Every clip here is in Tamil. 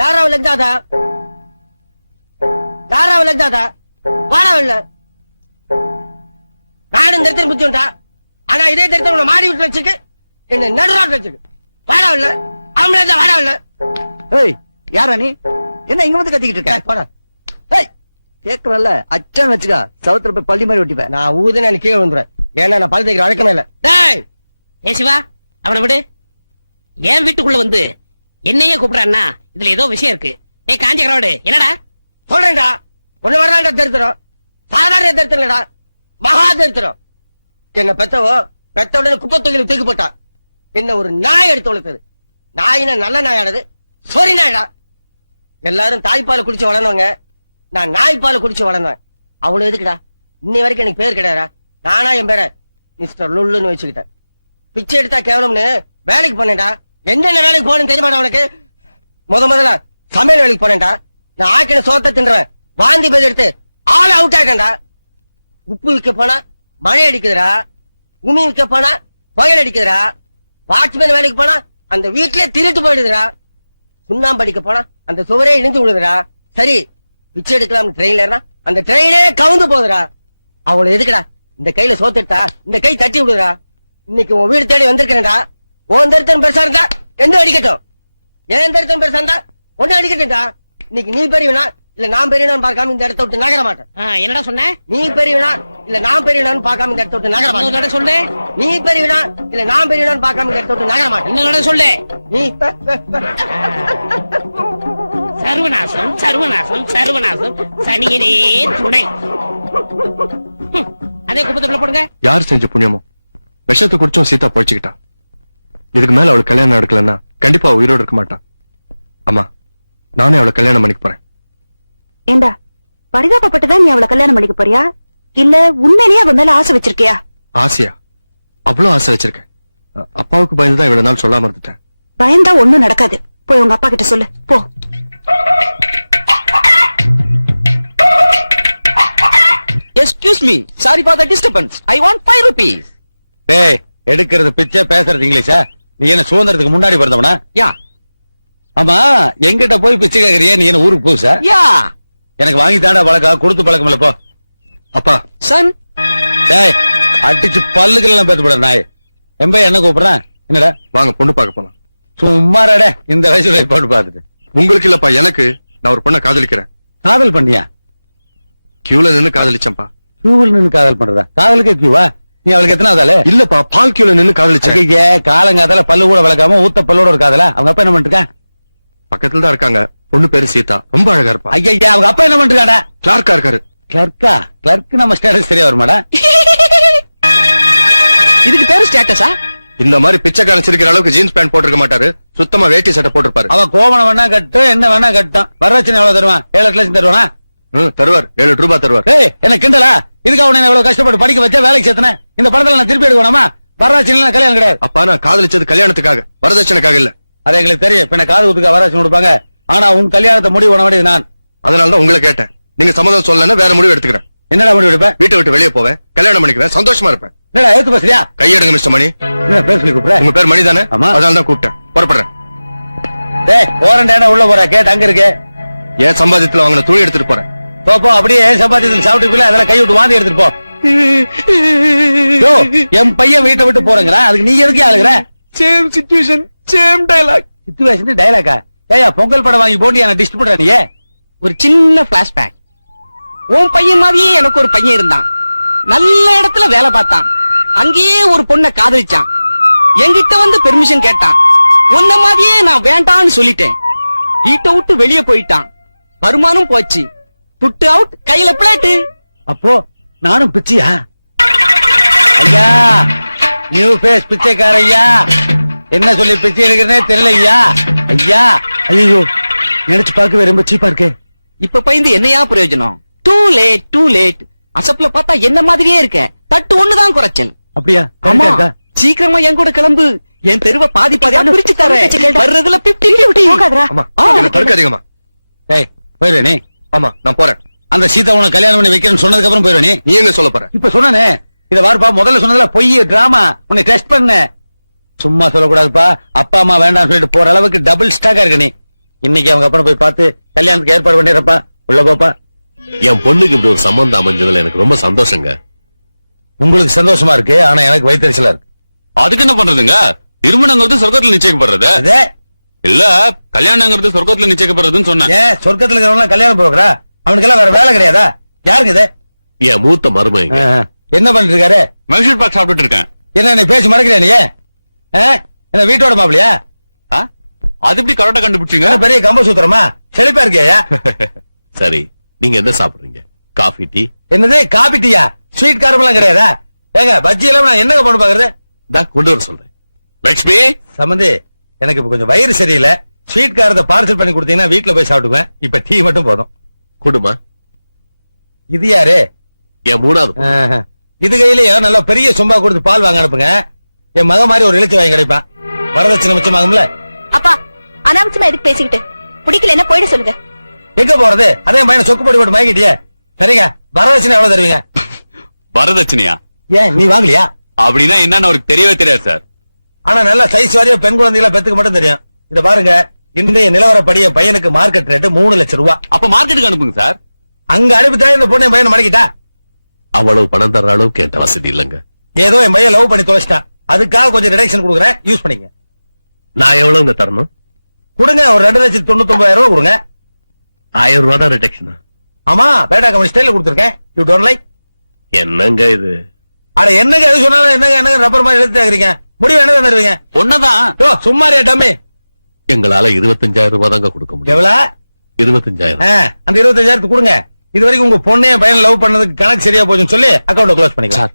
யாராவது லெஞ்சாதா யாராவது லெஞ்சாதா வாழவில்ல நானும் இந்த இடத்துல புத்திட்டா ஆனா இதே இடத்துல மாடி விட்டு வச்சுக்கு என்ன நடுராட்டு வச்சுக்கு வாழவில்ல ஆம்பளை வாழவில்ல. ஏய் யாரா நீ? என்ன இங்க வந்து கத்திக்கிட்டு இருக்க? போட கேக்குறல்ல அச்சான் வச்சுக்கா சவுத்துல போய் பள்ளி மாதிரி ஒட்டிப்பேன். நான் ஊதுன கீழே வந்துடுறேன். ஏன்னா நான் பல் தைக்கிற வழக்கமே இல்ல. ஏ சிவா அவனை விடு. ஏன் வீட்டுக்குள்ள வந்து என்னையே கூப்பிடுறான்னா இதுல ஏதோ விஷயம் இருக்கு. ஏ காஞ்சகரோடு என்னடா சொல்றேன்டா. ஒண்ணு வரலாண்டா தரித்திரம். சாதாரண தரித்திரம் இல்லடா, மகா தரித்திரம். என்ன பெத்தவோ பெத்த உடனே குப்பை தொகையில தூக்கி போட்டா. என்ன ஒரு நாய் எடுத்து வளர்த்தது. நாயினா நல்ல நாயானது சொரி நாயடா. எல்லாரும் தாய்ப்பாலை குடிச்சு வளர்ந்தவங்க, நான் நாய்ப்பாலை குடிச்சு வளர்ந்தேன். அவ்வளவு எதுக்குடா? இன்னை வரைக்கும் எனக்கு பேர் கிடையாதா? நானா என் பேரை மிஸ்டர் லுல்லுன்னு வச்சுக்கிட்டேன். பிச்சை எடுத்தா கேவலம்னு வேலைக்கு போனேன்டா. என்னென்ன வேலைக்கு போனேன்னு தெரியுமாடா உனக்கு? முதல்ல சமையல் வேலைக்கு போனேன்டா. நான் ஆக்கின சோத்தை தின்றேன். வாந்தி பேர் எடுத்து ஆள் அவுட் ஆயிட்டேன்டா. உப்பு விற்க போனா மழை அடிக்குதுடா, உமி விற்க போனா புயல் அடிக்குதுடா, வாட்ச்மேன் வேலைக்கு போனா அந்த வீட்லயே திருட்டு போயிடுதுடா, சுண்ணாம்பு அடிக்க போனா அந்த சுவரே இடிஞ்சு விடுதுடா. சரி பிச்சை எடுக்கலாம் ட்ரெயின்ல ஏறினா அந்த ட்ரெயினே கவுந்து போகுதுடா. அவ்வளவு எதுக்குடா? இந்த கையில சோத்துட்டா இந்த கை தட்டி விடுறா. இன்னைக்கு உன் வீடு தேடி வந்திருக்கேன்டா. உன் தரித்திரம் பெருசா இருந்தா என்ன அடிக்கட்டும், ஏன் தரித்திரம் பெருசா இருந்தா ஒன்னு அடிக்கட்டும்டா. இன்னைக்கு நீ பெரியவனா இல்ல நான் பெரியவனான்னு பார்க்காம இந்த இடத்த விட்டு நகர மாட்டேன். என்னடா சொன்ன? நீ பெரியவனா இல்ல நான் பெரியவனான்னு பார்க்காம இந்த இடத்த விட்டு நகர மாட்டேன். சொல்லு. நீ பெரியவனா இல்ல நான் பெரியவனான்னு பார்க்காம இந்த இடத்த விட்டு நகர மாட்டேன். இன்னொரு சொல்லு. நீ சர்வநாசம் சர்வநாசம் சர்வநாசம் சனியனே துணை. அதே குப்பத்துக்குள்ள போடுங்க. யார் செஞ்ச புண்ணியமோ விஷத்தை குடிச்சும் சீதா பொழைச்சுக்கிட்டா. இதுக்கு மேல அவளுக்கு கல்யாணம் நடக்கலன்னா கண்டிப்பா உயிரோடு இருக்க மாட்டான். அம்மா நானே அவளை கல்யாணம் பண்ணிக்க போறேன். ஏண்டா பரிதாபப்பட்டுதான் நீ அவளை கல்யாணம் பண்ணிக்க போறியா இல்ல உண்மையிலேயே அவ மேல ஆசை வச்சிருக்கியா? ஆசையா? அவ்வளவு ஆசை வச்சிருக்கேன். அப்பாவுக்கு பயந்துதான் இவ்வளவு நாள் சொல்லாம இருந்துட்டேன். பயந்தா ஒண்ணும் நடக்காது. போய் உங்க அப்பா கிட்ட சொல்லு போ. Excuse me, sorry for the disturbance. I want 5 rupees. டேய் எடுக்கிறது பிச்சை பேசுறது இங்கிலீஷா? நீ என்ன சுதந்திரத்துக்கு முன்னாடி பிறந்தவனா? யா ஆமா எங்கிட்ட போய் பிச்சை கேக்குறியா? நீ என்ன ஊருக்கு புதுசா? யா எனக்கு வாங்கி தாண்டா பழக்கம், கொடுத்து பழக்கம் இல்ல. போ அப்பா சன். டேய் அடிச்சு பல்லுகள் எல்லாம் பேத்து போட நாய். எம்ப என்ன கூப்பிடுறான்? என்னடா வாங்க பொண்ணு பார்க்க போலாம். சும்மாடா இந்த வயசுல போட்டு பாத்துட்டு. உங்களுக்கு இல்லப்பா, எனக்கு. நான் ஒரு பொண்ணை காதலிக்கிறேன். காதல் பண்ணியா? கியூல நின்னு காதலிச்சேன்ப்பா. கியூவில் நின்னு காதல் பண்றதா? காதலுக்கே கியூவா? நீ அவளுக்கு எத்தனை ஆதால? இல்லப்பா, பால் கியூல நின்னு காதலிச்சேன். காலங்காதால பல்லு கூட வளர்க்காம ஊத்த பல்லோட ஒரு காதலா? அவங்க அப்பா என்ன பண்ணிருக்கான்? பக்கத்துல தான் இருக்காங்க. பொண்ணு பேரு சீதா, ரொம்ப அழகா இருப்பா. ஐயா அவங்க அப்பா என்ன பண்ணிருக்காடா? கிளார்க்கா இருக்காரு. கிளர்க்கா? கிளர்க் நம்ம ஸ்டேட்டஸ் சரியா வருமாடா? இதுக்கு பேரு ஸ்டேட்டஸா? இந்த மாதிரி பிச்சைக்காரன் சிரிக்கிற அளவுக்கு ஜீன்ஸ் பேண்ட் போட்டிருக்க மாட்டாரு. சுத்தமா வேட்டி சட்டை போட்டிருப்பாரு. அவ கோவணம் வேணா கட்டும், என்ன வேணா கட்டும். வரதட்சணை எவ்வளவு தருவான்? 7 லட்சம் தருவானா? தருவார். 7 ரூபாய் தருவார். ஏய் என்ன கிண்டலா? இதுக்கு அவனை எவ்வளவு கஷ்டப்பட்டு படிக்க வச்சா வேலைக்கு சேர்த்தன. இந்த படத்துல நான் திருப்பி எடுக்கணுமா? வரதட்சணை கல்யாணம் கிடையாது. அப்பா நான் காதலிச்சது கல்யாணத்துக்காக, வரதட்சணைக்காக இல்ல. அது எங்களுக்கு தெரியும். பின்ன காது ஊத்துக்க வரதட்சணை கொடுப்பாங்க. ஆனா உன் கல்யாணத்தை முடிவு பண்ண வேண்டியது நான். அதனாலதான் உங்களை கேட்டேன். நீங்க சம்மதம் சொல்லலன்னா வேற முடிவு எடுத்துக்கிறேன். என்னடா முடிவு எடுப்ப? வீட்டை விட்டு வெளியே போவேன், கல்யாணம் பண்ணிக்குவேன், சந்தோஷமா இருப்பேன். என்னடா எடுத்து பேசுறியா? கையெடுங்க மிஸ்டர் மணி. என்ன பேர் சொல்லி கூப்பிடுற? உங்க பேர் மணி தானே? ஆமா. அதனால தான் கூப்பிட்டேன். புறப்படுறேன். டேய் போறேன்டா, உள்ள போற கேட்டு அங்க இருக்கு. ஏன் சம்பாதியத்துல வாங்கின துணி எடுத்துட்டு போறேன். போ அப்படியே சம்பாதியத்தில் சாப்பிட்டு அதெல்லாம் கை விட்டு வாந்தி எடுத்துட்டு போ. என் பையன் வீட்டை விட்டு போறேங்கிற, அதுக்கு நீ எதுக்கு ஆளுகிற? Same situation, same dialogue. Situation டயலாக்கா? ஏயா பொங்கல் படம் வாங்கி போட்டு என்ன டிஸ்ட் பண்ற நீ? ஒரு சின்ன பிளாஷ்பேக். உன் பையன் மாதிரியே எனக்கு ஒரு பையன் இருந்தான். நல்ல இடத்துல வேலை பார்த்தான். அங்கேயே ஒரு பொண்ணை காதலிச்சான். என்கிட்ட வந்து பெர்மிஷன் கேட்டான். உன்ன மாதிரியே நான் வேண்டான்னு சொல்லிட்டேன். வீட்டை விட்டு வெளியே போயிட்டான். வருமானம் போச்சு. புட்டு அவுட், கையில பிளேட்டு. அப்போ நானும் பிச்சையா? ஐயா நியூ ஃபேஸ் பிச்சைக்கார ஐயா, என்ன சொல்லி பிச்சை எடுக்கிறனே தெரியல ஐயா. ஐயா ஐயோ நினைச்சு பார்க்கவே ரொம்ப சீப்பா இருக்கே. இப்ப பயந்து என்னையா பிரயோஜனம்? Too late, too late. அசப்ல பார்த்தா என்ன மாதிரியே இருக்க. தட்டு ஒண்ணுதான் குறைச்சல். அப்படியா? ஆமா. சீக்கிரமா என் கூட கிளம்பு. என் தெருவை பாதி பாதியா பிரிச்சு தரேன். வர்றதுல 50-50. ஆமா, என்ன தடுக்காதீங்கம்மா. ஏய் போயிரு நீ. ஆமா நான் போறேன். அந்த சீதா உனக்கு கல்யாணம் பண்ணி வைக்கிறேன்னு சொன்னதுக்கு அப்புறம் போயிரு நீ. நீ என்ன சொல்ல போற? இப்ப சொன்னானே இத வாருப்பா, முதல்ல சொன்னதுல பொய் டிராமா. உன்னை டெஸ்ட் பண்ண. சும்மா சொல்லக்கூடாதுப்பா. அப்பா அம்மா வேண்டாம்னு சொல்லிட்டு போற அளவுக்கு டபுள் ஸ்டாக்கா இருக்க நீ. இன்னைக்கு அவங்க அப்பனை போய் பார்த்து கல்யாணத்துக்கு ஏற்பாடு பண்ணிடுறப்பா. உள்ள போப்பா. என் பொண்ணுக்கு இப்படி ஒரு சம்பந்தம் அமைஞ்சதுல எனக்கு ரொம்ப சந்தோஷங்க. உங்களுக்கு சந்தோஷமா இருக்கு, ஆனா எனக்கு வயிற்றுச்சலா இருக்கு. அதுக்கு என்ன பண்றதுங்க? திருமணங்கிறது சொர்க்கத்துல நிச்சயிக்கப்படுறது அதே இல்ல, கல்யாணங்கிறது சொர்க்கத்துல நிச்சயிக்கப்படுறதுன்னு சொன்னேன். ஏன் சொர்க்கத்துல இருக்கிறவங்க கல்யாணம் போகிறா? அவனுக்கெல்லாம் வேற வேலை கிடையாதா? யாருங்க இது? என் மூத்த மருமகங்க. என்ன பண்ணிட்டு இருக்காரு? மைசூர் பாக் சாப்பிட்டுட்டு இருக்கேன். என்ன பேசி மறக்கிறேன் நீ? என்ன வீட்டோட மாப்பிளையா? அது எப்படி கரெக்டா கண்டுபிடிச்சீங்க? பெரிய கம்ப சூத்திரமா? செழிப்பா இருக்கியா? சரி, நீங்க என்ன சாப்பிடுறீங்க? Coffee, tea? என்னது காபி டீயா? ஸ்வீட் காரம் எல்லாம் கிடையாதா? ஏங்க பஜ்ஜி எல்லாம் நான் என்னங்க பண்ணு பாக்குறது? கொண்டு வர சொல்றேன். லட்சுமி சம்பந்தி, எனக்கு இப்ப கொஞ்சம் வயிறு சரியில்லை. ஸ்வீட் காரத்தை பார்சல் பண்ணி கொடுத்தீங்கன்னா வீட்டுல போய் சாப்பிட்டுக்குவேன். இப்ப டீ மட்டும் போதும். குடுமா. இது யாரு? என் மூணாவது பொண்ணு. இது கையிலயே நல்லா பெரிய சொம்பா கொடுத்து பால் வாங்க அனுப்புங்க. என் மக மாதிரி ஒரு இழுச்சி வாங்கி கிடைப்பான். வரதட்சணை மிச்சமாகும்ல. அப்பா அனாவசியமா எதுக்கு பேசிக்கிட்டு? பிடிக்கல என்ன போயிட சொல்லுங்க. எங்க போறது? அதே பையனை சொக்கு போட்டு போட்டு வாங்கிட்டியே. சரிங்க, வரதட்சணை எவ்வளவு தருவீங்க? வரதட்சணையா? ஏன் நீ வாங்கலையா? அப்படின்னா என்னன்னு அவருக்கு தெரியவே தெரியாது சார். ஆனா நல்ல சைஸ் வாரியா பெண் குழந்தைகளை பெத்துக்கு மட்டும் தெரியும். இத பாருங்க, இன்றைய நிலவரப்படிய பையனுக்கு மார்க்கெட் ரேட் 3 லட்சம் ரூபாய். அப்ப மார்க்கெட்டுக்கு அனுப்புங்க சார். அங்க அனுப்பித்தான் இந்த பொண்ணு என் பையனை மடக்கிட்டா. அவ்வளவு பணம் தர்ற அளவுக்கு என்கிட்ட வசதி இல்லைங்க. ஏதோ என் பையன் லவ் பண்ணி தொலைச்சிட்டான். அதுக்காக கொஞ்சம் ரிடக்ஷன் கொடுக்குறேன், யூஸ் பண்ணிக்க. நான் எவ்வளவுங்க தரணும்? கொடுங்க, ஒரு 2,99,000 ரூபாய் கொடுங்க. 1000 ரூபாய் தான் ரிடக்ஷன். ஆமா, பேட்டா கம்பெனி ஸ்டைல கொடுத்துருக்கேன். You don't like? என்னங்க இது? அட என்னங்க எது சொன்னாலும் என்னங்க ரப்பர் மாதிரி எழுத்து கேக்குறீங்க? முடிவு என்ன தருவீங்க? ஒன்னதான். யோ சும்மாரியா டம்மி. எங்களால 25,000 ரூபாய் தாங்க கொடுக்க முடியும். எவ்வளவு? 25,000. அந்த 25,000 கொடுங்க. இது வரைக்கும் உங்க பொண்ணே பையன் லவ் பண்ணதுக்கு கணக்கு சரியா போச்சுன்னு சொல்லி அக்கௌண்ட் க்ளோஸ் பண்ணிக்கலாம்.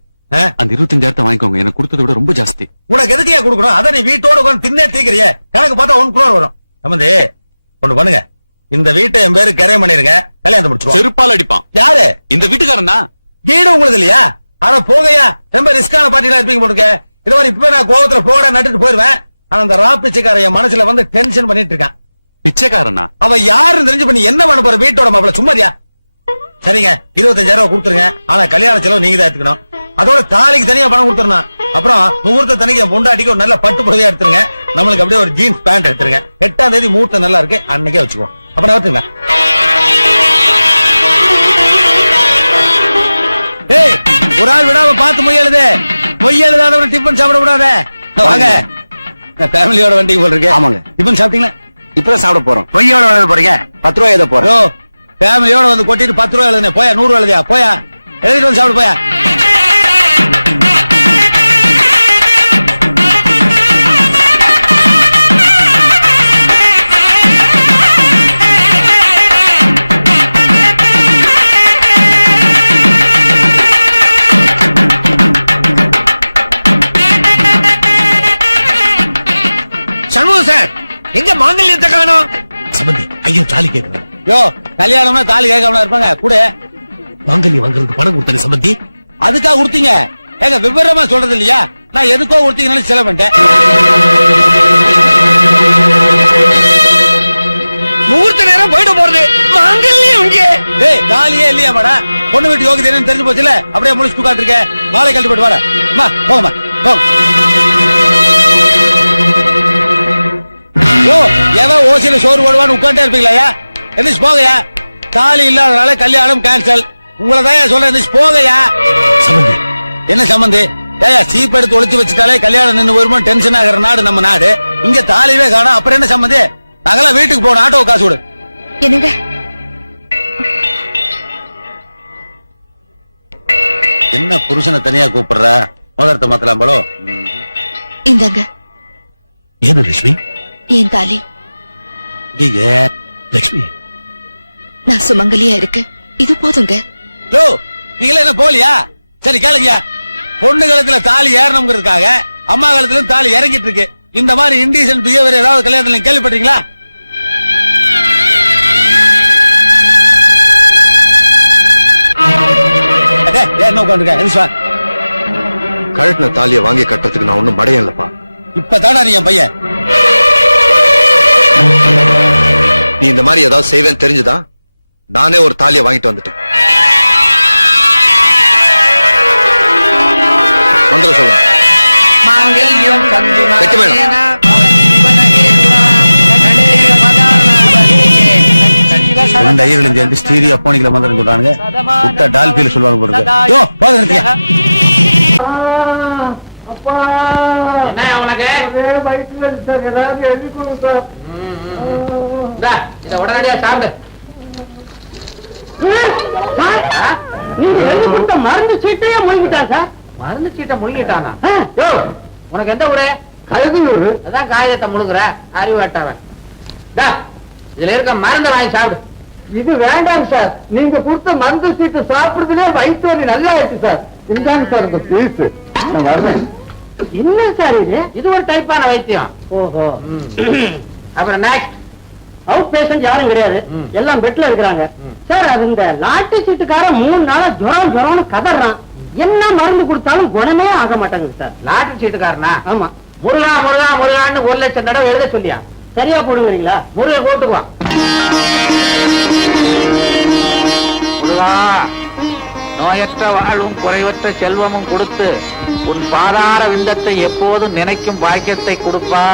அந்த 25,000 வாங்கிக்கோங்க. எனக்கு கொடுத்ததை விட ரொம்ப ஜாஸ்தி. உனக்கு எதுக்கு ஏன் கொடுக்கணும்? அதான் நீ வீட்டோட உட்கார்ந்து தின்னே தீக்கிறிய. கணக்கு பார்த்தா 1 crore வரும். சம்பந்தி ஒண்ணு பண்ணுங்க, இந்த வீட்டை என் பேரு கரையம் பண்ணிருங்க, கல்யாணத்தை முடிச்சிருவோம். செருப்பால் அடிப்பான். யாரு? இந்த வீட்டுக்காரன் தான். வீடு உங்களுக்கு இல்லையா? ஆனா போகையா, ரொம்ப ரிஸ்கான பார்ட்டிலாம் இருப்பீங்க போட்டுக்க. இது மாதிரி இப்ப நான் கோவத்துல போட நட்டுட்டு போயிருவேன். ஆனா அந்த ராப்பிச்சைக்கார என் மனசுல வந்து டென்ஷன் பண்ணிட்டு இருக்கான். பிச்சைக்காரனா? அவ யாருன்னு தெரிஞ்சு பண்ணி என்ன பண்ண போற? வீட்டோட மாப்பிள சும்மாரியா? சரிங்க, 25,000 ரூபாய் கொடுத்துருங்க. ஆனா கல்யாண செலவு நீங்க தான் எடுத்துக்கணும். அதோட தாலிக்கு தனியா பணம் கொடுத்துருணும். அப்புறம் முகூர்த்த தனிக்கு பொண்டாட்டிக்கு ஒரு நல்ல பட்டு புடவையா எடுத்துருங்க. நம்மளுக்கு அப்படியே ஒரு ஜீன்ஸ் பேண்ட் எடுத்துருங்க. 8ஆம் தேதி முகூர்த்தம் நல்லா இருக்கு, அன்னைக்கே வச்சுக்குவோம். அப்ப நான் வரட்டுங்களா? ஏய், ஒரு ஆள் விடாம பார்த்து மொய் எழுது. மொய் எழுதாத டிஃபன் சாப்பிட கூடாத. வாங்க, ஃபேமிலியோட வண்டிக்கு போல் இருக்கு. ஆமாங்க. டிஃபன் சாப்பிட்டீங்களா? இப்பதான் சாப்பிட போறோம். மொய்யோட எழுத போறீங்க? 10 ரூபாய் எழுத போறோம். ஃபேமிலியோட வந்து கொட்டிட்டு 10 ரூபாய் எழுதுனே. போயா, 100 ரூபாய் எழுதியா? போயா, எழுதிட்டு வந்து சாப்பிடு போயா. சண்முகம் சார், எங்க மாங்கல்யத்தை காணோம்? சம்பந்தி, ஐயோ தாலி கேட்கிறேன். யோ, கல்யாணம்னா தாலி கேட்காம இருப்பாங்க. கூட மாங்கல்யம் வாங்குறதுக்கு பணம் கொடுத்தேன் சம்பந்தி. அதுக்காக கொடுத்தீங்க? ஏங்க விவரமா சொல்றது இல்லையா? நான் எதுக்கோ கொடுத்தீங்கன்னு செலவு பண்ணிட்டேன். முகூர்த்த நேரம் போயிட போறது. மாங்கல்யம் இங்கே. டேய், தாலியே இல்லையா மாடா? பொண்ணு வீட்டு யோகிதை என்னன்னு தெரிஞ்சு போச்சுல, அப்படியே முடிச்சு உட்காந்துருக்க. மாலை கழட்டி போட்டு வாடா. அம்மா போங்கம்மா, போங்க. யோ, எவன் ஓசியில சோறு போடுவான்னு உட்காந்துட்டே இருப்பீங்களா? எந்திரிச்சு போகையா. தாலி இல்லாதனால கல்யாணம் கேன்சல். உங்களை தான் சொல்றேன், எந்திரிச்சு போகையா. சம்பந்தி, என்ன சம்பந்தி? ஏயா, சீப் எடுத்து ஒளிச்சு வச்சுட்டாலே கல்யாணம் நின்னு வருமா டென்ஷன் ஆகிற நாடு நம்ம நாடு. இங்க தாலிவே காணோம், அப்புறம் என்ன சம்பந்தி? நாங்கெல்லாம் வீட்டுக்கு போகணும். ஆட்டோ காசு கொடு. என்னங்க என்ன புருஷனை தனியா கூப்பிடுற? முதலத்தை மாத்தலாம் போலோ. இந்தாங்க ஏது லட்சுமி? என் தாலி. லட்சுமி, நான் சுமங்கலியா இருக்கு, இது போதுங்க. யோ, நீங்களே என்ன போலியா? சரி கேளுங்கயா, பொண்ணு காலத்துல தாலி ஏறணுங்கிறதுக்காக அம்மா காலத்துல தாலி இறங்கிட்டு இருக்கு. இந்த மாதிரி இன்டீசன்ட் பிஹேவியர் ஏதாவது கல்யாணத்துல நீங்க கேள்விப்பட்டீங்களா? என்ன உட்காந்துருக்க? கழட்டின தாலியை வாங்கி கட்டுறதுக்கு நான் ஒண்ணும் மடையன் இல்லப்பா. இப்பதானா நீ என் பையன்? நீ இந்த மாதிரி ஏதாவது செய்வேன்னு தெரிஞ்சுதா நானே ஒரு தாலியை வாங்கிட்டு வந்துட்டேன். வந்துட சொல்ல மாங்கல்யம் வைக்க வேணாம். ரெண்டு ஐயர்களும் சேர்ந்து ஸ்டீரியா போனிக்கல மந்திரம் சொல்றானுங்க. விட்டா டால்பியில சொல்லுவாங்க போறது. யோ போதும் நிறுத்தியா. என்ன உனக்கு இத உடனடியா சாப்பிடு. நீங்க எழுதி கொடுத்த மருந்து சீட்டையே முழுங்கிட்டான் சார். மருந்து சீட்டை முழுங்கிட்டானா? உனக்கு எந்த ஊரு? கழுகுயூர். அதான் காகிதத்தை முழுங்குற அறிவு வேட்டவன். இதுல இருக்க மருந்தை வாங்கி சாப்பிடு. இது வேண்டாம் சார், நீங்க கொடுத்த மருந்து சீட்டு சாப்பிடுறதுலே வயிற்று வலி நல்லா இருக்கு சார். இந்தாங்க சார் இந்த பீஸ். நான் வரேன். என்ன சார் இது ஒரு டைப்பான வைத்தியம். ஓஹோ. அப்புறம் நெக்ஸ்ட் அவுட் பேஷண்ட் யாரும் கிடையாது, எல்லாம் பெட்ல இருக்கிறாங்க சார். அது இந்த லாட்டி சீட்டுக்காரன் 3 நாளா ஜுரம்னு கதறான். என்ன மருந்து கொடுத்தாலும் குணமே ஆக மாட்டாங்க சார். லாட்டி சீட்டுக்காரனா? ஆமா. முருகா முருகா முருகான்னு 1 லட்சம் தடவை எழுத சொல்லியா? சரியா போடுவீங்களா? முருகன் கூட்டுக்குவான். முருகா, நோயற்ற வாழ்வும் குறைவற்ற செல்வமும் கொடுத்து உன் பாதார விந்தத்தை எப்போதும் நினைக்கும் பாக்கியத்தை கொடுப்பா.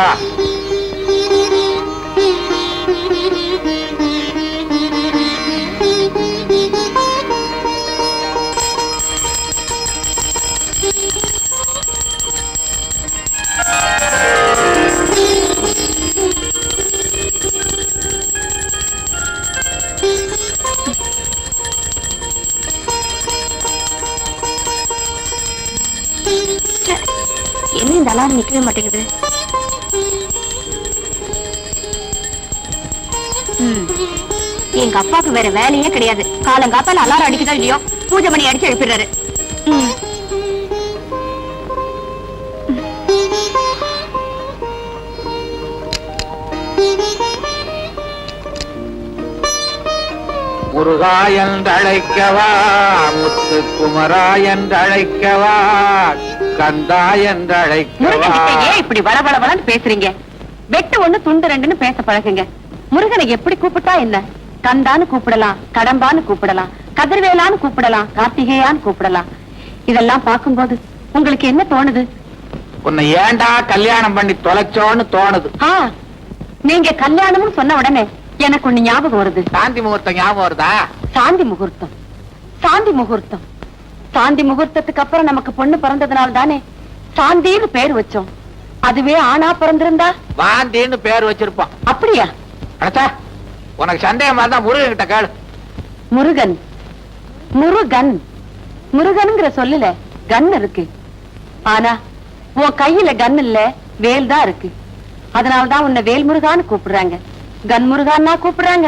என்ன இந்த அலாரம் நிக்கவே மாட்டேங்குது? எங்க அப்பாவுக்கு வேற வேலையே கிடையாது. காலங்காத்தால அலாரம் அடிக்குதோ இல்லையோ பூஜை மணி அடிச்சு எழுப்பிடுறாரு. முருகா என்றழைக்கவா, முத்து குமரா என்றழைக்கவா, கந்தா என்றழைக்கவா. ஏன் இப்படி வளவளவளன்னு பேசுறீங்க? வெட்டு 1 துண்டு 2ன்னு பேச பழகுங்க. முருகனை எப்படி கூப்பிட்டா என்ன? கந்தான்னு கூப்பிடலாம், கடம்பான்னு கூப்பிடலாம், கதிர்வேலான்னு கூப்பிடலாம், கார்த்திகேயான்னு கூப்பிடலாம். இதெல்லாம் பார்க்கும்போது உங்களுக்கு என்ன தோணுது? உன்னை ஏண்டா கல்யாணம் பண்ணி தொலைச்சோன்னு தோணுது. நீங்க கல்யாணம்னு சொன்ன உடனே எனக்கு ஒண்ணு ஞாபகம் வருது. சாந்தி முகூர்த்தம் ஞாபகம் வருதா? சாந்தி முகூர்த்தம், சாந்தி முகூர்த்தம். சாந்தி முகூர்த்தத்துக்கு அப்புறம் நமக்கு பொண்ணு பிறந்ததுனால தானே சாந்தின்னு பேர் வச்சோம். அதுவே ஆணா பிறந்திருந்தா வாந்தின்னு பேர் வச்சிருப்போம். அப்படியா? அடச்சா, உனக்கு சந்தேகமா இருந்தா முருகன் கிட்ட கேளு. முருகன், முருகன், முருகனுங்கிற சொல்லல கன் இருக்கு. ஆனா உன் கையில கன் இல்ல, வேல் தான் இருக்கு. அதனாலதான் உன்னை வேல் முருகான்னு கூப்பிடுறாங்க. கன் முருகான்னா கூப்பிடுறாங்க,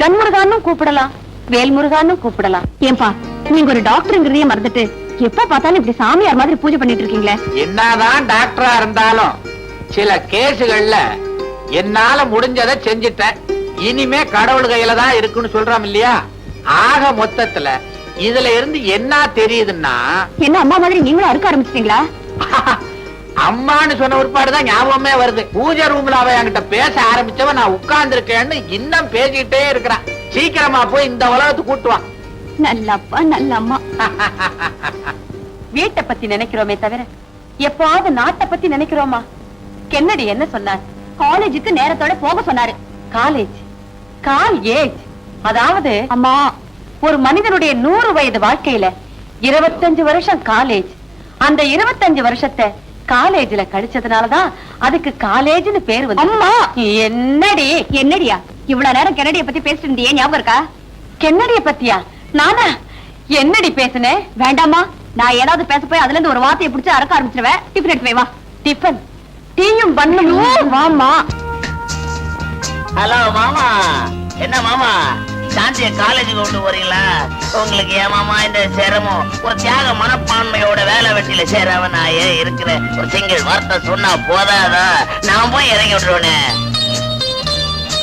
கன் முருகான்னு கூப்பிடலாம், வேல் முருகான்னு கூப்பிடலாம். ஏன்பா நீங்க ஒரு டாக்டருங்கிறதையே மறந்துட்டு எப்ப பார்த்தாலும் இப்படி சாமியார் மாதிரி பூஜை பண்ணிட்டு இருக்கீங்களே? என்னதான் டாக்டரா இருந்தாலும் சில கேசுகள்ல என்னால முடிஞ்சதை செஞ்சுட்டேன், இனிமே கடவுள் கையில தான் இருக்குன்னு சொல்றோம் இல்லையா? ஆக மொத்தத்துல இதுல இருந்து என்ன தெரியுதுன்னா, என்ன அம்மா மாதிரி நீங்களும் அறுக்க ஆரம்பிச்சிட்டீங்களா? அம்மான்னு சொன்ன ஒருபாடுதான் ஞாபகமே வருது. பூஜை ரூம்ல அவ என்கிட்ட பேச ஆரம்பிச்சவன் நான் உட்கார்ந்து இருக்கேன்னு இன்னும் பேசிக்கிட்டே இருக்கிறான். சீக்கிரமா போய் இந்த உலகத்துக்கு கூட்டுவான். நல்ல அப்பா, நல்ல அம்மா. வீட்டை பத்தி நினைக்கிறோமே தவிர எப்பாவது நாட்டை பத்தி நினைக்கிறோமா? கென்னடி என்ன சொன்னார்? காலேஜுக்கு நேரத்தோட போக சொன்னாரு. காலேஜ், கால் ஏஜ், அதாவது அம்மா ஒரு மனிதனுடைய 100 வயது வாழ்க்கையில 25 வருஷம் காலேஜ். அந்த 25 வருஷத்தை காலேஜ்ல கழிச்சதுனாலதான் அதுக்கு காலேஜ்னு பேர் வந்து. அம்மா என்னடி? என்னடியா இவ்வளவு நேரம் கென்னடிய பத்தி பேசிட்டு இருந்தியே, ஞாபகம் இருக்கா? கென்னடிய பத்தியா? நானா என்னடி பேசுனேன்? வேண்டாமா, நான் ஏதாவது பேச போய் அதுல இருந்து ஒரு வார்த்தையை பிடிச்சு அறக்க ஆரம்பிச்சிருவேன். டிஃபன் எடுத்து போய் வா. டிஃபன் டீயும் பண்ணும். வாமா. ஹலோ மாமா. என்ன மாமா, சாந்திய காலேஜுக்கு கொண்டு போறீங்களா? உங்களுக்கு ஏன் மாமா இந்த சிரமம்? ஒரு தியாக மனப்பான்மையோட வேலை வெட்டியில சேராம நான் ஏன் இருக்கிறேன்? ஒரு சிங்கிள் வார்த்தை சொன்னா போதாதா? நான் போய் இறங்கி விட்டுருவேனே.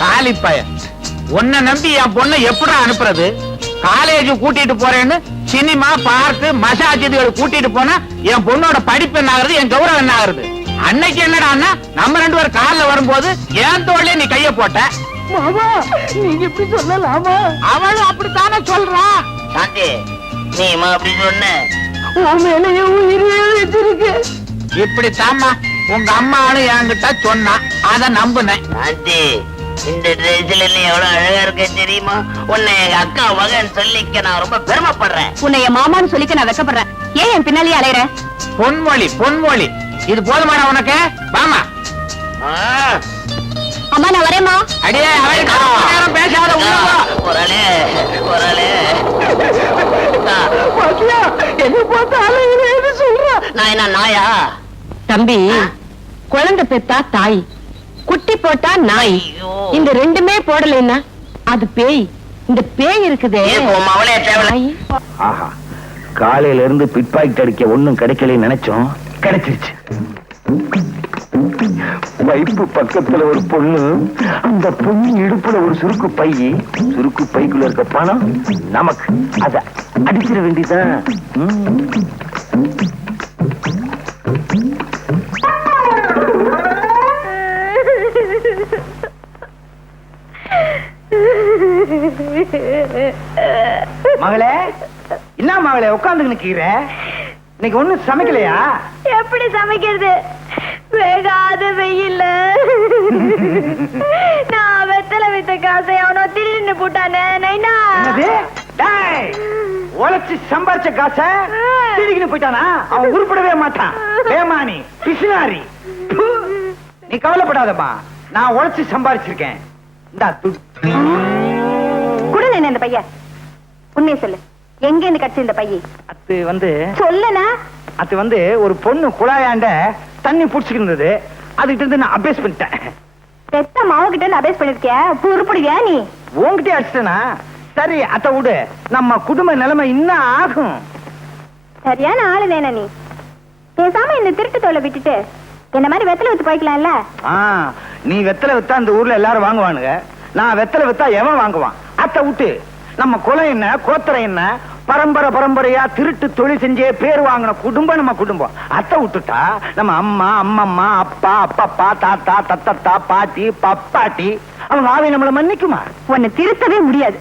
காலிப்பய, உன்னை நம்பி என் பொண்ணை எப்படி அனுப்புறது? காலேஜ் கூட்டிட்டு போறேன்னு சினிமா, பார்க்கு, மசாஜ் இதுகளை கூட்டிட்டு போனா என் பொண்ணோட படிப்பு என்ன ஆகுறது, என் கௌரவம் என்ன ஆகுறது? அன்னைக்கு என்னடான்னா நம்ம 2 பேரும் கார்ல வரும்போது என் தோள்லயே நீ கைய போட்ட. மாமா நீங்க இப்படி சொல்லலாமா? அவளும் அப்படித்தானே சொல்றா. சாந்தி, நீ அப்படி சொன்ன இப்படித்தாம்மா உங்க அம்மாவும் என்கிட்ட சொன்னா, அத நம்புனேன். சாந்தி, இந்த ட்ரெஸ்ல நீ எவ்வளவு அழகா இருக்க தெரியுமா? உன்னை எங்க அக்கா மகன் சொல்லிக்க நான் ரொம்ப பெருமைப்படுறேன். உன்னை என் மாமான்னு சொல்லிக்க நான் வெக்கப்படுறேன். ஏன் என் பின்னாலேயே அலையற? பொன்மொழி பொன்மொழி இது போதுமாடா உனக்கு? வாமா. அம்மா நான் வரேம்மா. அடியே அவன் பேசாத ஒரே ஒரே நான் என்ன நாயா? தம்பி, குழந்தை பெத்தா தாய், குட்டி போட்டா நாய். இந்த ரெண்டுமே போடலைன்னா அது பேய். இந்த பேய் இருக்குதே அவளே தேவை. ஆஹா, காலையில இருந்து பிட் பாக்கெட் அடிக்க ஒண்ணும் கிடைக்கலன்னு நினைச்சோம், கிடைச்சிருச்சு. வைப்பு பக்கத்துல ஒரு பொண்ணு, அந்த பொண்ணு இடுப்புல ஒரு சுருக்கு பை, சுருக்கு பைக்குள்ள இருக்க பணம் நமக்கு. அத அடிச்சிட வேண்டியதான். மகளே, என்ன மகளே உட்கார்ந்து நிக்கிற? இன்னைக்கு ஒண்ணும் சமைக்கலையா? எப்படி சமைக்கிறது? வேகாத வெயில்ல நான் வெத்தலை வித்த காசை அவனோ திருடின்னு போட்டானே. நைனா, உழைச்சு சம்பாரிச்ச காசை திருடிக்கிட்டு போயிட்டானா? அவன் உருப்படவே மாட்டான். ஏமானி பிசினாரி. நீ கவலைப்படாதம்மா, நான் உழைச்சு சம்பாரிச்சிருக்கேன். குடுங்க இந்த பையன். உண்மையை சொல்லு, எங்க இருந்து கட்சி இந்த பையன்? அது வந்து சொல்லனா? அது வந்து ஒரு பொண்ணு குழாயாண்ட தண்ணி புடிச்சுக்கிட்டு இருந்தது, அதுகிட்ட இருந்து நான் அபேஸ் பண்ணிட்டேன். பெத்த மாவகிட்ட அபேஸ் பண்ணிருக்கிய, உருப்படியா நீ? உன்கிட்டே அடிச்சிட்டனா? சரி அத்த விடு, நம்ம குடும்ப நிலைமை இன்னும் ஆகும். சரியான ஆளு வேணா நீ. பேசாம இந்த திருட்டு தோலை விட்டுட்டு என்ன மாதிரி வெத்தலை வித்து போய்க்கலாம்ல. நீ வெத்தலை வித்தா அந்த ஊர்ல எல்லாரும் வாங்குவானுங்க, நான் வெத்தலை வித்தா எவன் வாங்குவான்? அத்த விட்டு, நம்ம குலம் என்ன கோத்திரம் என்ன, பரம்பரை பரம்பரையா திருட்டு தொழில் செஞ்சே பேர் வாங்கின குடும்பம் நம்ம குடும்பம். அத்தை விட்டுட்டா நம்ம அம்மா அம்மம்மா அப்பா அப்பப்பா தாத்தா தத்தத்தா பாட்டி பப்பாட்டி அவங்க ஆவி நம்மளை மன்னிக்குமா? உன்னை திருத்தவே முடியாது.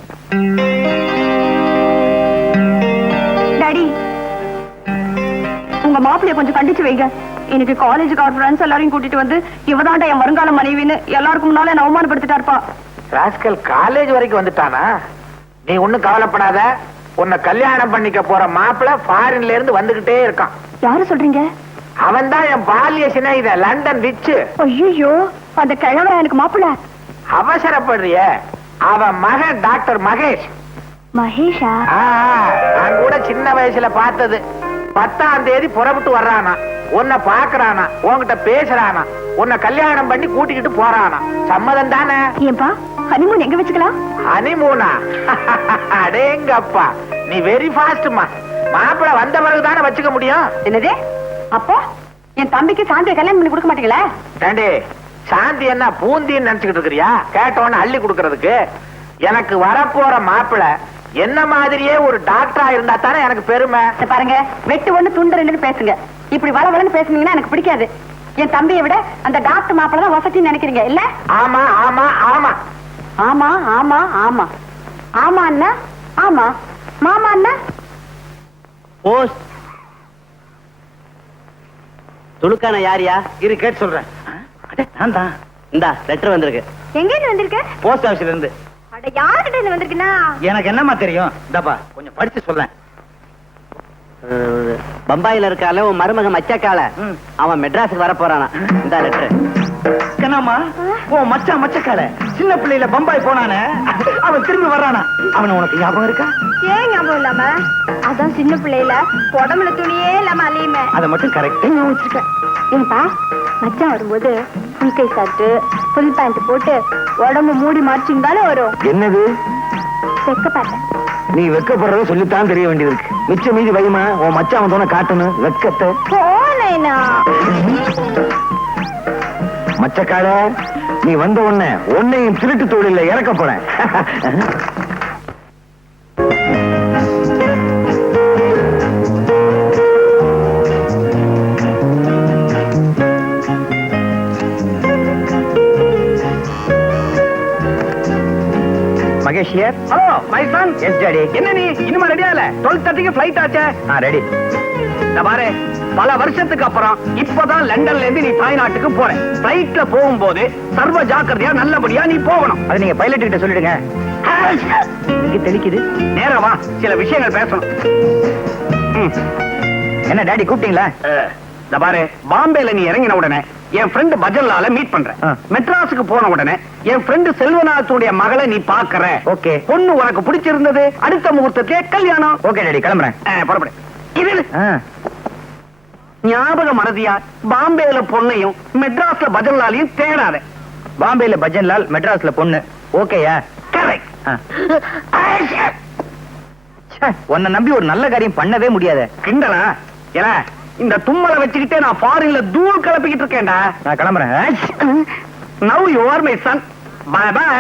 டாடி, உங்க மாப்பிளைய கொஞ்சம் கண்டிச்சு வைங்க. இன்னைக்கு காலேஜுக்கு அவர் ஃப்ரெண்ட்ஸ் எல்லாரையும் கூட்டிட்டு வந்து இவதாண்டா என் வருங்கால மனைவின்னு எல்லாருக்கும் முன்னால என்ன அவமானப்படுத்திட்டாருப்பா. ராஸ்கல் காலேஜ் வரைக்கும் வந்துட்டானா? நீ ஒண்ணும் கவலைப்படாத, உன்னை கல்யாணம் பண்ணிக்க போற மாப்பிள்ள ஃபாரின்ல இருந்து வந்துகிட்டே இருக்கான். யாரு சொல்றீங்க? அவன் தான் என் பாலிய சிநேகித லண்டன் விச்சு. ஐயோ, அந்த கிழவன் எனக்கு மாப்பிள்ள. அவசரப்படுறிய? அவன் மகன் டாக்டர் மகேஷ். மகேஷா? நான் கூட சின்ன வயசுல பார்த்தது. 10ஆம் தேதி புறப்பட்டு வர்றானா, உன்னை பாக்குறானா, உன்கிட்ட பேசுறானா, உன்னை கல்யாணம் பண்ணி கூட்டிக்கிட்டு போறானா. சம்மதம் தானே? ஏன்பா, ஹனிமூன் எங்க வச்சுக்கலாம்? ஹனிமூனா? அடேங்கப்பா, நீ வெரி ஃபாஸ்ட்மா. மாப்பிள்ள வந்த பிறகு தானே வச்சுக்க முடியும். என்னது? அப்போ என் தம்பிக்கு சாந்தியை கல்யாணம் பண்ணி கொடுக்க மாட்டீங்களா? ஏண்டி, சாந்தி என்ன பூந்தின்னு நினைச்சுக்கிட்டு இருக்கிறியா? கேட்டவன அள்ளி கொடுக்கறதுக்கு. எனக்கு வரப்போற மாப்பிள்ள என்ன மாதிரியே ஒரு டாக்டரா இருந்தா தானே எனக்கு பெருமை. பாருங்க, வெட்டு ஒண்ணு துண்டு ரெண்டுன்னு பேசுங்க. இப்படி வளவளன்னு பேசுனீங்கன்னா எனக்கு பிடிக்காது. என் தம்பியை விட அந்த டாக்டர் மாப்பிள்ள தான் வசதின்னு நினைக்கிறீங்க இல்ல? ஆமா ஆமா ஆமா ஆமா ஆமா ஆமா ஆமா அண்ணா. ஆமா மாமா அண்ணா. போஸ் துணுக்கான யாரியா? இரு கேட்டு சொல்றேன். நான் தான். இந்தா லெட்டர் வந்திருக்கு. எங்க இருந்து வந்திருக்க? போஸ்ட் ஆபீஸ்ல இருந்து. அட, யார்கிட்ட இருந்து வந்திருக்குன்னா? எனக்கு என்னமா தெரியும்? இந்தப்பா கொஞ்சம் படிச்சு சொல்றேன். பம்பாயில இருக்கால உன் மருமக மச்சக்கால, அவன் மெட்ராஸுக்கு வர போறானா. இந்த லெட்டர். என்னம்மா, ஓ மச்சான் மச்சக்கால சின்ன பிள்ளையில பம்பாய் போனானே, அவன் திரும்பி வர்றானா? அவன் உனக்கு ஞாபகம் இருக்கா? ஏன் ஞாபகம் இல்லாம? அதான் சின்ன பிள்ளையில உடம்புல துணியே இல்லாம அலையுமே. அதை மட்டும் கரெக்டா ஞாபகம் வச்சிருக்கேன். ஏன்பா, மச்சான் வரும்போது ஃபுல் கை ஷர்ட் ஃபுல் பேண்ட் போட்டு உடம்பு மூடி மாற்றிருந்தாலும் வரும். என்னது? செக்க பேண்ட். நீ வெக்கப்படுறத சொல்லித்தான் தெரிய வேண்டியது இருக்கு. மிச்ச மீதி வைமா, உன் மச்சான் தோண காட்டணும் வெக்கத்தை. போனேனா மச்சக்கால, நீ வந்த உடனே உன்னையும் திருட்டு தொழில இறக்க போறேன். Mahesh here. Hello my son. Yes daddy. என்ன நீ இன்னுமா ரெடியா இல்ல? 12:30க்கு ஃளைட் ஆச்சே. ரெடி. நான் பாரு, பல வருஷத்துக்கு அப்புறம் இப்பதான் லண்டன்ல இருந்து நீ தாய்நாட்டுக்கு போற. பிளைட்ல போகும்போது சர்வ ஜாக்கிரதையா நல்லபடியா நீ போகணும். அது நீங்க பைலட் கிட்ட சொல்லிடுங்க. இங்க தெளிக்குது. நேரமா சில விஷயங்கள் பேசணும். என்ன டாடி கூப்பிட்டீங்களா? பாரு, பாம்பேல நீ இறங்கின உடனே என் ஃப்ரெண்ட் பஜன்லால மீட் பண்ற. மெட்ராஸுக்கு போன உடனே என் ஃப்ரெண்ட் செல்வநாத்துடைய மகளை நீ பாக்குற. ஓகே, பொண்ணு உனக்கு பிடிச்சிருந்தது. அடுத்த முகூர்த்தத்திலே கல்யாணம். ஓகே டாடி, கிளம்புறேன். புறப்படு. இது ஞாபக மறதியா பாம்பேல பொண்ணையும் மெட்ராஸ்ல பஜன்லாலையும் தேடாத. பாம்பேல பஜன்லால், மெட்ராஸ்ல பொண்ணு. ஓகேயா? கரெக்ட். உன்னை நம்பி ஒரு நல்ல காரியம் பண்ணவே முடியாது. கிண்டலா? ஏன்னா இந்த தும்மலை வச்சுக்கிட்டே நான் ஃபாரின்ல தூள் கிளப்பிக்கிட்டு இருக்கேன்டா. நான் கிளம்புறேன். Now you are my son. Bye by.